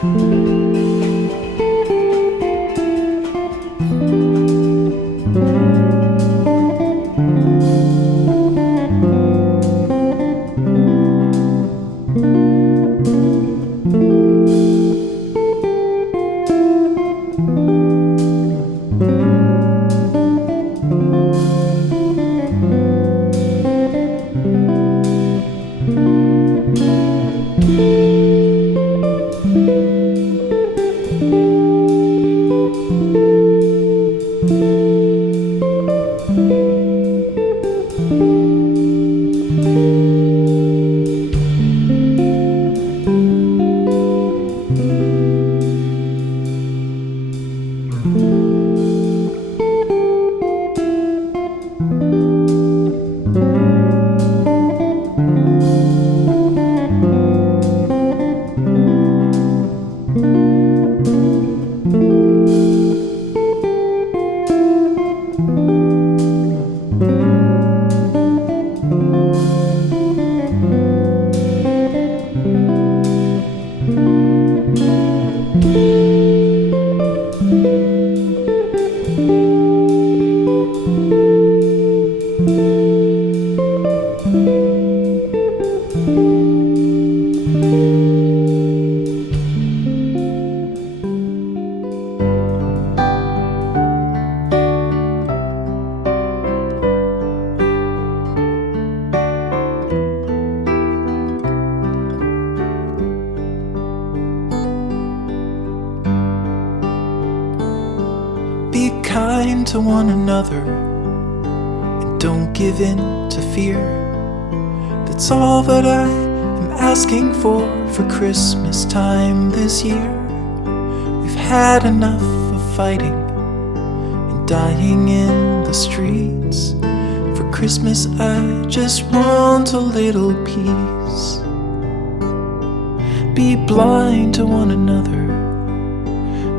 Be kind to one another and don't give in to fear. That's all that I am asking for Christmas time this year. We've had enough of fighting and dying in the streets. For Christmas I just want a little peace. Be blind to one another,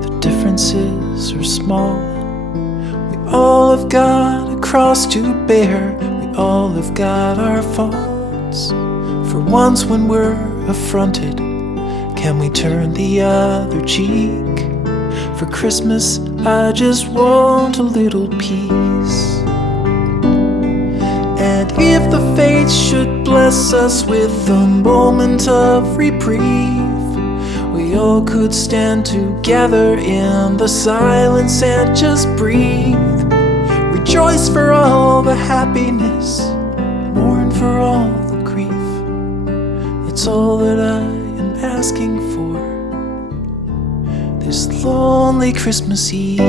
the differences are small. We all have got a cross to bear, we all have got our faults. For once when we're affronted, can we turn the other cheek? For Christmas I just want a little peace. And if the fates should bless us with a moment of reprieve, we all could stand together in the silence and just breathe. Rejoice for all the happiness, mourn for all the grief. That's all that I am asking for this lonely Christmas Eve.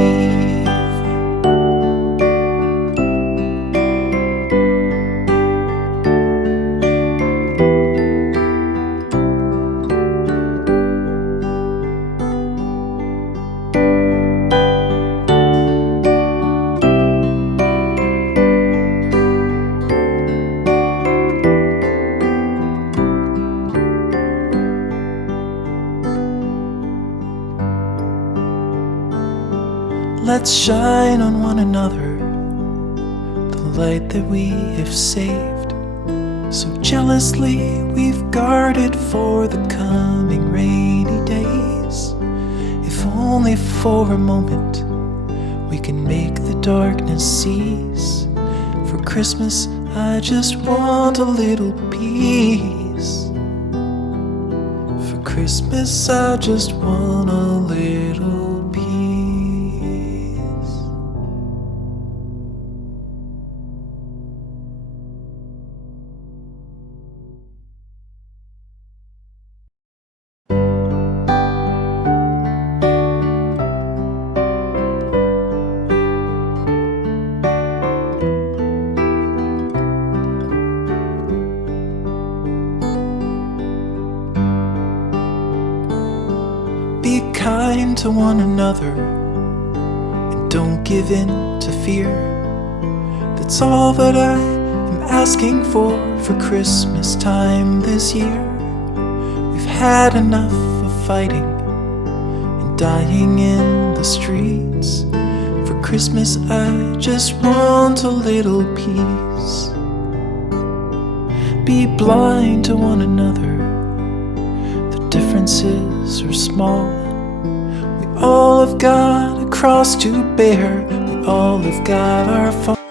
Let's shine on one another the light that we have saved. So jealously we've guarded for the coming rainy days. If only for a moment we can make the darkness cease. For Christmas I just want a little peace. For Christmas I just want a little peace. Be kind to one another and don't give in to fear. That's all that I am asking for Christmas time this year. We've had enough of fighting and dying in the streets. For Christmas I just want a little peace. Be blind to one another, the differences are small. We all have got a cross to bear. We all have got our faults.